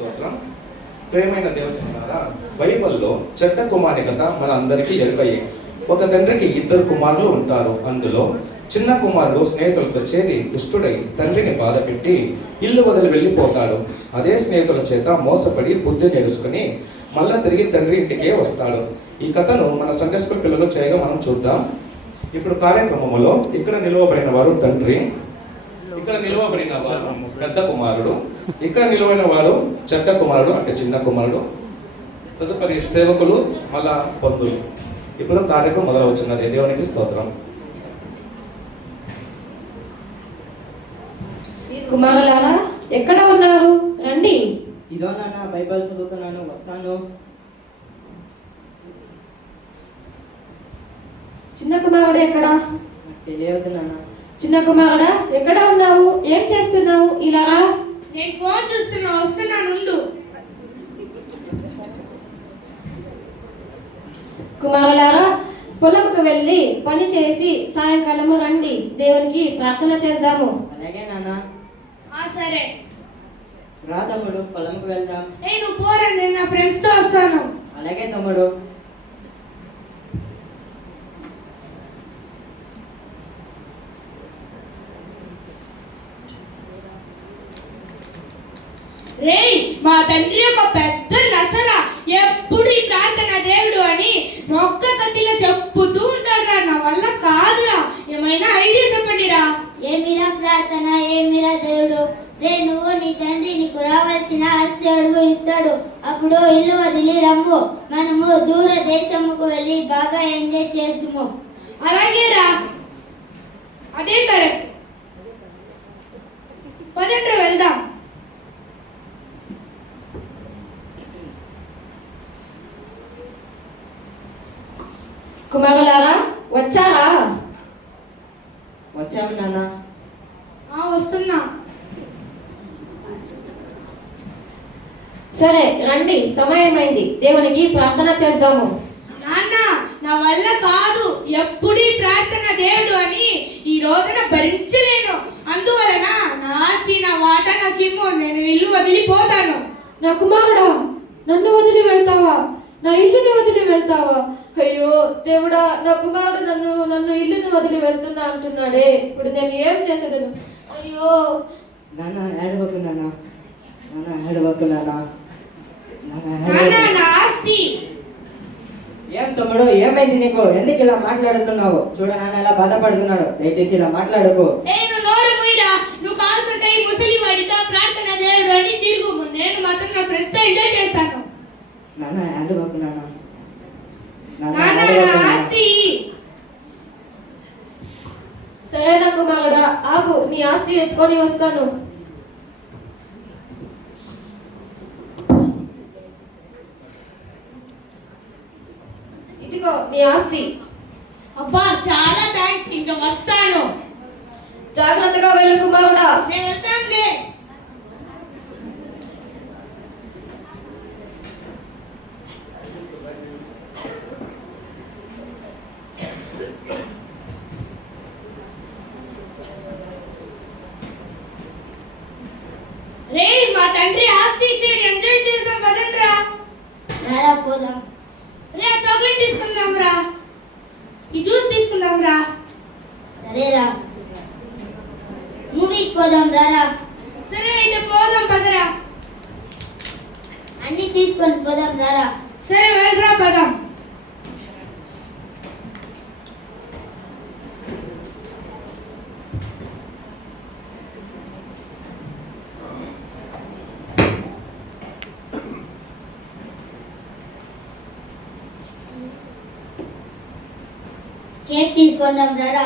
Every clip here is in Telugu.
స్తోత్రం. ప్రేమైన దేవజనులారా, బైబిల్లో చెడ్డ కుమారుని కథ మన అందరికీ ఎరుకయ్యే. ఒక తండ్రికి 2 కుమారులు ఉంటారు. అందులో చిన్న కుమారుడు స్నేహితులతో చేరి దుష్టుడై తండ్రిని బాధపెట్టి ఇల్లు వదిలి వెళ్ళిపోతాడు. అదే స్నేహితుల చేత మోసపడి బుద్ధి నేర్చుకుని మళ్ళా తిరిగి తండ్రి ఇంటికే వస్తాడు. ఈ కథను మన సండే స్కూల్ పిల్లలు చేయగా మనం చూద్దాం. ఇప్పుడు కార్యక్రమంలో ఇక్కడ నిలువబడిన వారు తండ్రి, ఇక్కడ నిలువబడిన వారు పెద్ద కుమారుడు, ఇక్కడ నిలువైన వారు చెడ్డ కుమారుడు అంటే చిన్న కుమారుడు, తదుపరి సేవకులు, మళ్ళా బంధువులు. ఇప్పుడు కార్యక్రమం మొదలవుతున్నది. దేవునికి స్తోత్రం. కుమారులారా, ఎక్కడ ఉన్నారు? రండి. ఇదో నాన్న, బైబిల్ చదువుతున్నాను, వస్తాను. చిన్న కుమారుడు ఎక్కడా? తెలియదు నాన్న. చిన్న కుమారుడా, ఎక్కడ ఉన్నావు? ఏం చేస్తున్నావు? ఇలా రా. నేను ఫోన్ చూస్తున్నా, వస్తున్నాను. కుమారులారా, పొలంకు వెళ్ళి పని చేసి సాయంకాలము రండి. దేవునికి ప్రార్థన చేద్దాము. అలాగే నాన్న. సరే రా తమ్ముడు, పొలంకు వెళ్దాం. నువ్వు పోరా, నేను నా ఫ్రెండ్స్ తో వస్తాను. అలాగే తమ్ముడు. రేయ్, మా తండ్రి ఒక పెద్ద నసర, ఎప్పుడు ఈ ప్రార్థన దేవుడు అని రొక్క కత్తిలో చెప్పుతూ ఉంటాడురా. నా వల్ల కాదురా, ఏమైనా ఐడియా చెప్పండి రా. ఏమిరా ప్రార్థన, ఏమిరా దేవుడు? రే, నువ్వు నీ తండ్రి నీకు రావాల్సిన ఆస్తి అడుగు, ఇస్తాడు. అప్పుడు ఇల్లు వదిలి రమ్ము, మనము దూర దేశముకు వెళ్ళి బాగా ఎంజాయ్ చేస్తాము. అలాగే రా, అదే కరెక్ట్. పదండ్రా వెళ్దాం. కుమారులారా, వచ్చారా? వచ్చాము నాన్న. వస్తున్నా. సరే రండి, సమయమైంది. దేవునికి ప్రార్థన చేద్దాము. నాన్న, నా వల్ల కాదు, ఎప్పుడు ఈ ప్రార్థన దేవుడు అని ఈ రోజున భరించలేను. అందువలన నా ఆస్తి, నా వాటా నాకు ఇమ్ము, నేను ఇల్లు వదిలిపోతాను. నా కుమారుడా, నన్ను వదిలి వెళ్తావా? నా ఇల్లుని వదిలి వెళ్తావా? అయ్యో దేవుడా, నా కుమారుడు నన్ను ఇల్లుని వదిలి వెళ్తున్నా అంటున్నాడే. ఇప్పుడు నేను ఏం చేసేదను? అయ్యో నాన్న, ఏడవకు నాన్న. నాన్న, ఏడవకు నాన్న. నాన్న, నా ఆస్తి. ఏం తమ్ముడు, ఏమైంది నీకు? ఎందుకు ఇలా మాట్లాడుతున్నావు? చూడ నాన్న ఎలా బాధపడుతున్నాడు. దయచేసి ఇలా మాట్లాడుకో. నేను నోరు మూయిరా. నువ్వు కాల్సుంటే ఈ ముసలి వాడితో ప్రార్థన దేవుడు అని తిరుగు. నేను మాత్రం నా ఫ్రెండ్స్ తో ఎంజాయ్ చేస్తాను. నాన్న, ఏడవకు నాన్న. నాన్న, నా ఆస్తి. సరేనా కుమారుడా, ఆగు, నీ ఆస్తి ఎత్తుకొని వస్తాను. ఇదిగో నీ ఆస్తి. అబ్బా, చాలా థ్యాంక్స్. ఇంకా వస్తాను. జాగ్రత్తగా వెళ్ళు కుమారుడా. నేను వెళ్తానులే. రే, మా తండ్రి ఆస్తి ఇచ్చేది, ఎంజాయ్ చేద్దాం పదండ్రా. రారా పోదాం. రే, ఆ చాక్లెట్ తీసుకుందాం రా. ఈ జ్యూస్ తీసుకుందాం రా. సరేరా, మూవీకి పోదాం రారా. సరే అయితే పోదాం పదరా. అన్ని తీసుకొని పోదాం రారా. సరే వెళ్ళరా, పదాం. కేక్ తీసుకుందాం రారా.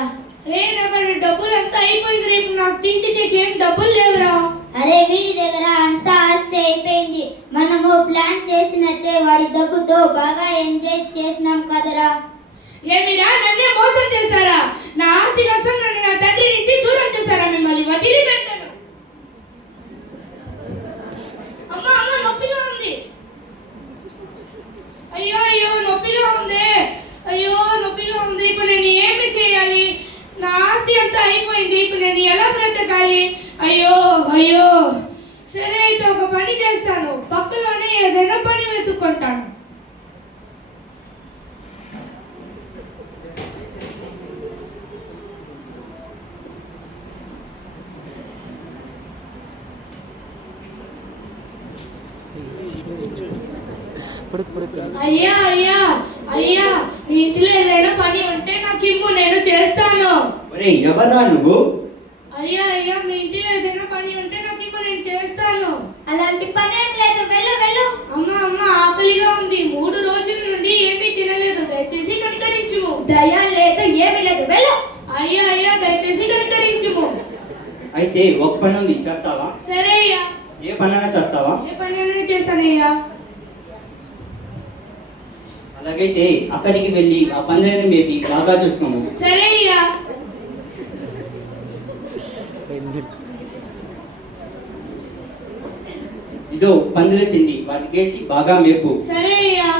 రే, నాకు డబ్బులు అంతా అయిపోయింది. రేపు నాకు తీసిచ్చేకి ఏం డబ్బులు లేవురా. అరే, వీడి దగ్గర అంతా ఆస్తి అయిపోయింది. మనము ప్లాన్ చేసినట్టే వాడి డబ్బుతో బాగా ఎంజాయ్ చేసినాం కదరా. ఏమిరా, నన్నే మోసం చేస్తారా? నా ఆస్తి కోసం నన్ను నా తండ్రి నుంచి దూరం చేస్తారా? మిమ్మల్ని వదిలిపెట్టను. అమ్మ, అమ్మ, నొప్పిగా ఉంది. అయ్యో అయ్యో, నొప్పిగా ఉంది. అయ్యో, నొప్పిగా ఉంది. ఇప్పుడు నేను ఏమి చేయాలి? నా ఆస్తి అంతా అయిపోయింది. ఇప్పుడు నేను ఎలా బ్రతకాలి? అయ్యో అయ్యో. సరే అయితే ఒక పని చేస్తాను, పక్కలోనే ఏదైనా పని వెతుక్కుంటాను. అయ్యా అయ్యా అయ్యా, మీ ఇంట్లో ఏదైనా పని ఉంటే నాకు ఇమ్ము, నేను చేస్తాను. ఒరేయ్ ఎవరా నువ్వు? అయ్యా అయ్యా, మీ ఇంట్లో ఏదైనా పని ఉంటే నాకు ఇమ్ము, నేను చేస్తాను. అలాంటి పని ఏం లేదు, వెళ్ళు వెళ్ళు. అమ్మ అమ్మ, ఆకలిగా ఉంది, 3 రోజుల నుండి ఏమీ తినలేదు, దయచేసి కనికరించుము. దయ లేదు, ఏమీ లేదు, వెళ్ళు. అయ్యా అయ్యా, దయచేసి కనికరించుము. అయితే ఒక పని ఉంది, చేస్తావా? సరే అయ్యా. ఏ పనైనా చేస్తావా? ఏ పని అనేది చేస్తానయ్యా. అలాగైతే అక్కడికి వెళ్ళి ఆ పందిరిని మేపి బాగా చూసుకోము. సరే అయ్యా. ఇదో పందిరి తిండి, వాటికేసి బాగా మేపు. సరే అయ్యా.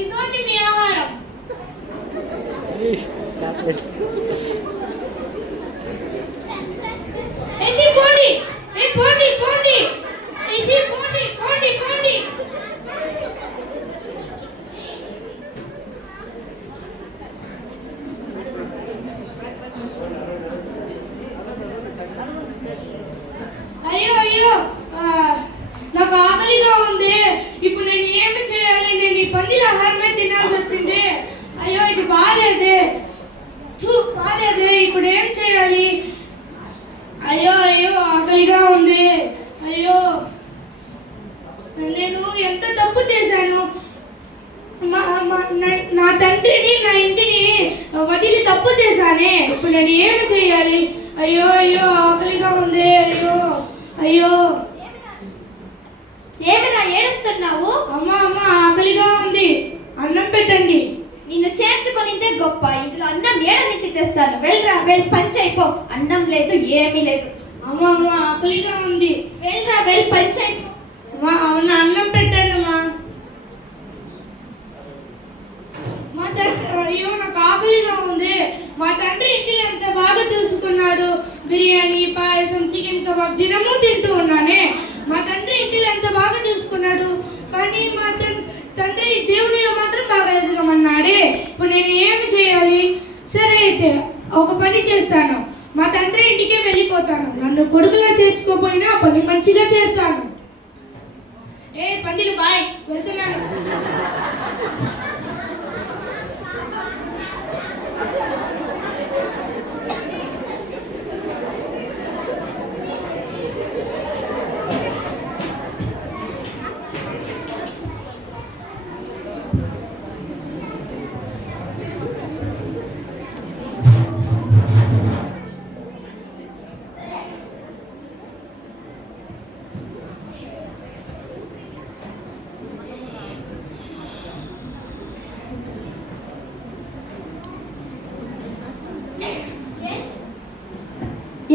ఇదోటి మీ ఆహారం. పోండి, పోండి పోండి, పోండి పోండి పోండి. అయ్యో అయ్యో, నాకు ఆకలిగా ఉంది, ఇప్పుడు నేను ఏమి చేయాలి? నేను ఈ పందిల ఆహారమే తినాల్సి వచ్చింది. అయ్యో ఇది బాగాలేదే, బాగాలేదే, ఇప్పుడు ఏం చేయాలి? అయ్యో అయ్యో, ఆకలిగా ఉంది. అయ్యో, నేను ఎంత తప్పు చేశాను. నా తండ్రిని, నా ఇంటిని వదిలి తప్పు చేశానే, ఇప్పుడు నేను ఏమి చేయాలి? అయ్యో అయ్యో, ఆకలిగా ఉంది. అయ్యో అయ్యో. ఏమిరా ఏడుస్తున్నావు? అమ్మ అమ్మ, ఆకలిగా ఉంది, అన్నం పెట్టండి. నిన్ను చేర్చుకునిందే గొప్ప, ఇందులో అన్నం ఏడ నుంచి తెస్తాను. వెళ్ళరా, వెళ్ళి పంచి అయిపో. అన్నం లేదు, ఏమీ లేదు. అమ్మ అమ్మ, ఆకలిగా ఉంది. వెళ్ళరా, వెళ్ళి పంచి అయిపో. అమ్మా, అవున అన్నం పెట్టండి అమ్మా. మా తండ్రి, అయ్యో నాకు ఆకలిగా ఉంది. మా తండ్రి ఇంటిని ఎంత బాగా చూసుకున్నాడు, బిర్యానీ, పాయసం, చికెన్ కబాబ్ దినము తింటూ ఉన్నానే. మా తండ్రి ఇంటిని ఎంత బాగా చూసుకున్నాడు, కానీ మా తండ్రి దేవునిలో మాత్రం బాగా ఎదగమన్నాడే. ఇప్పుడు నేను ఏమి చేయాలి? సరే అయితే ఒక పని చేస్తాను, మా తండ్రి ఇంటికే వెళ్ళిపోతాను. నన్ను కొడుకుగా చేర్చుకోపోయినా పని మంచిగా చేరుతాను. ఏ పందిలు బాయ్, వెళ్తున్నాను.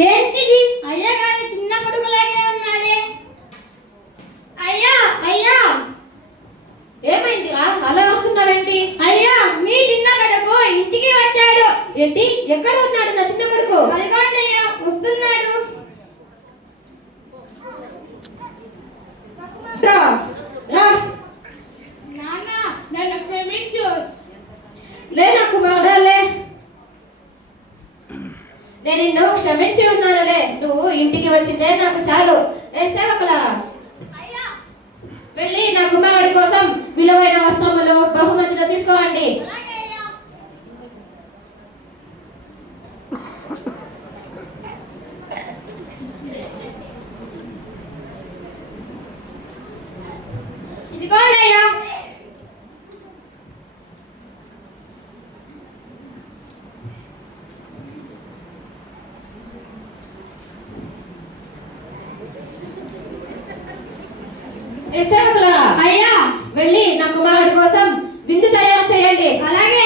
ఏంటిది? అయ్యా గారి చిన్న కొడుకులాగే ఉన్నాడే. అయ్యా అయ్యా, ఏమైందిరా, అలా వస్తున్నావేంటి? అయ్యా, మీ చిన్న కొడుకు ఇంటికి వచ్చాడు. ఏంటి, ఎక్కడ ఉన్నాడు నా చిన్న కొడుకు? అదిగోండి అయ్యా, వస్తున్నాడు. రా రా. నాన్న, నన్ను క్షమించు. లే నా కుమారుడా, లే. నేను నిన్ను క్షమించి ఉన్నానులే, నువ్వు ఇంటికి వచ్చిందే నాకు చాలు. ఏ సేవకులారా, వెళ్ళి నా కుమారుడి కోసం విలువైన వస్త్రములు, బహుమతులు తీసుకోండి. ఇదిగోండి అయ్యా. ఏ సేవకులారా, అయ్యా, వెళ్ళి నా కుమారుడి కోసం విందు తయారు చేయండి. అలాగే